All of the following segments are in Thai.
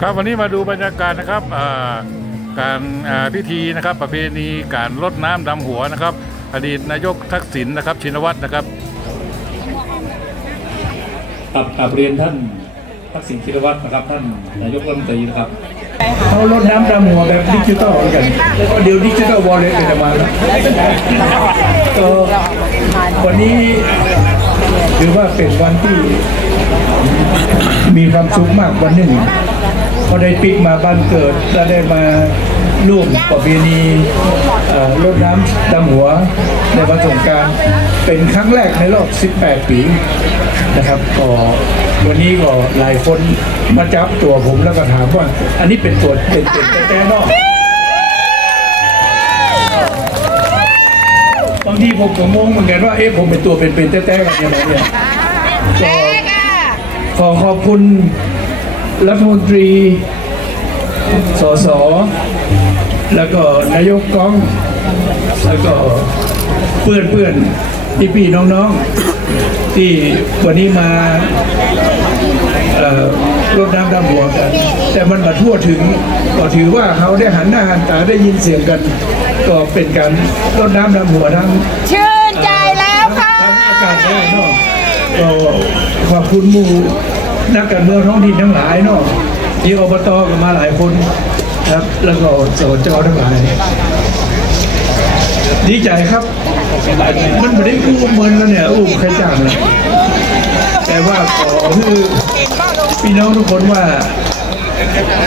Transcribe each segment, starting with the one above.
ครับวันนี้มาดูบรรยากาศนะครับอ่าการอ่าพิธีนะครับ ประเพณีการรดน้ำดำหัวนะครับ อดีตนายกทักษิณนะครับ ชินวัตรนะครับกับกราบเรียนท่านทักษิณชินวัตรนะครับ ท่านนายกรัฐมนตรีนะครับเขาลดน้ำดำหัวแบบดิจิตอลเหมือนกัน แล้วก็เดี๋ยวดิจิตอลวอลเล็ตเป็นจะมาแล้วก็วันนี้ถือว่าเป็นวันที่มีความสุขมากวันหนึ่ง พอได้ปิกมาบ้านเกิดและได้มาร่วมประเพณีรดน้ำดำหัวในวันสงการเป็นครั้งแรกในรอบ 18 ปีนะครับก็วันนี้ก็หลายคนมาจับตัวผมแล้วก็ถามว่า อันนี้เป็นตัวเป็นเป็นแต้ๆเนอกบางทีผมก็งงเหมือนกันว่าเอ๊ะผมเป็นตัวเป็นเป็นๆแต้ๆกันยังไงเนี่ยขอขอบคุณ รัฐมนตรี สส แล้วก็นายกกอง แล้วก็เพื่อนเพื่อนพี่พี่ๆน้องๆ ที่วันนี้มาเอ่อรดน้ำดำหัวกัน แต่มันมาทั่วถึงก็ถือว่าเขาได้หันหน้าหันตาได้ยินเสียงกัน ก็เป็นการรดน้ำดำหัวทั้งชื่นใจแล้วค่ะทั้งอากาศได้เนาะก็ขอบคุณหมู่ นักการเมืองท้องถิ่นทั้งหลายเนาะที่อบตก็มาหลายคนครับแล้วก็สจทั้งหลาย ดีใจครับ มันไม่ได้อู้เมินแล้วเนี่ยอู้ใครจ้างเลยแต่ว่าขอคือพี่น้องทุกคนว่า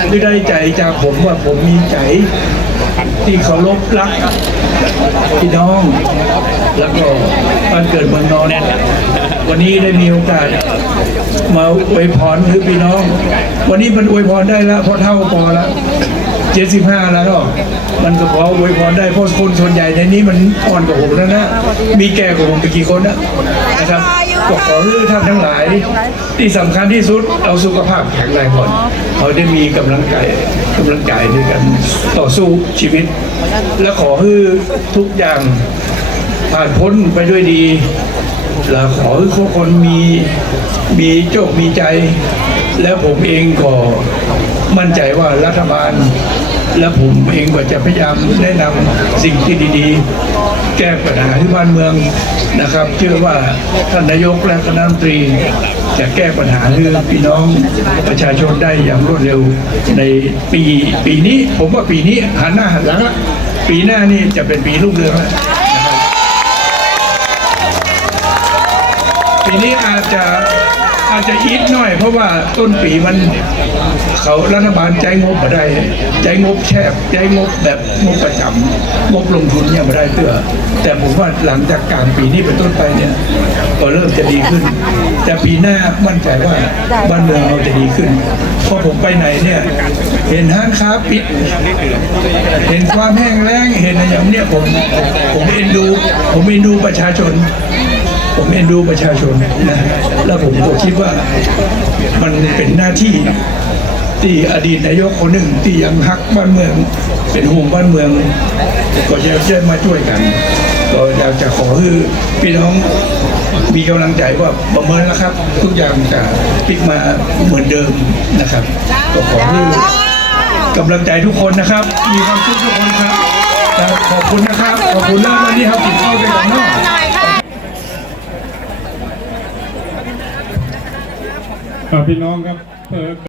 ไม่ได้ใจจากผมว่าผมมีใจที่เคารพรักพี่น้อง แล้วก็บ้านเกิดเมืองนอนวันนี้ได้มีโอกาส มาอวยพรคือพี่น้อง วันนี้มันอวยพรได้แล้วเพราะเท่าพอแล้วเจ็ดสิบห้าแล้วเนาะมันก็พออวยพรได้เพราะคนส่วนใหญ่ในนี้มันอ่อนกว่าผมแล้วนะมีแก่กว่าผมไปกี่คนนะนะครับก็ขอให้ท่านทั้งหลาย ที่สำคัญที่สุดเอาสุขภาพแข็งแรงก่อนเขาได้มีกำลังใจกำลังใจในการต่อสู้ชีวิต และขอให้ทุกอย่างผ่านพ้นไปด้วยดี และขอทุกคนมีมีโชคมีใจ แล้วผมเองก็มั่นใจว่ารัฐบาล และผมเองก็จะพยายามแนะนำสิ่งที่ดีๆ แก้ปัญหาที่บ้านเมืองนะครับ เชื่อว่าท่านนายกและคณะรัฐมนตรีจะแก้ปัญหาให้พี่น้องประชาชนได้อย่างรวดเร็วในปีปีนี้ ผมว่าปีนี้หันหน้าหันหลังละปีหน้านี่จะเป็นปีรุ่งเรืองแล้ว ปีนี้อาจจะอาจจะอีทหน่อย เพราะว่าต้นปีมันเขารัฐบาลใจงบมาได้ ใจงบแคบใจงบแบบงบประจำงบลงทุนเนี่ยมาได้เตื้อแต่ผมว่าหลังจากกลางปีนี้เป็นต้นไปเนี่ยก็เริ่มจะดีขึ้น แต่ปีหน้ามั่นใจว่าบ้านเมืองเราจะดีขึ้นเพราะผมไปไหนเนี่ยเห็นห้างค้าปิด เห็นความแห้งแล้งเห็นอะไรอย่างเนี้ยผมผมเอ็นดู ผมเอ็นดูประชาชน ผมเอ็นดูประชาชนนะแล้วผมก็คิดว่ามันเป็นหน้าที่ที่อดีตนายกคนหนึ่งที่ยังฮักบ้านเมือง เป็นห่วงบ้านเมือง ก็จะจะมาช่วยกัน ก็อยากจะขอให้พี่น้องมีกำลังใจว่าประเมินแล้วครับ ทุกอย่างจะพลิกมาเหมือนเดิมนะครับ ก็ขอให้กำลังใจทุกคนนะครับ มีความสุขทุกคนครับ ขอบคุณนะครับ ขอบคุณแล้ววันนี้ครับกินข้าวด้วยกันเนาะ พี่น้องครับ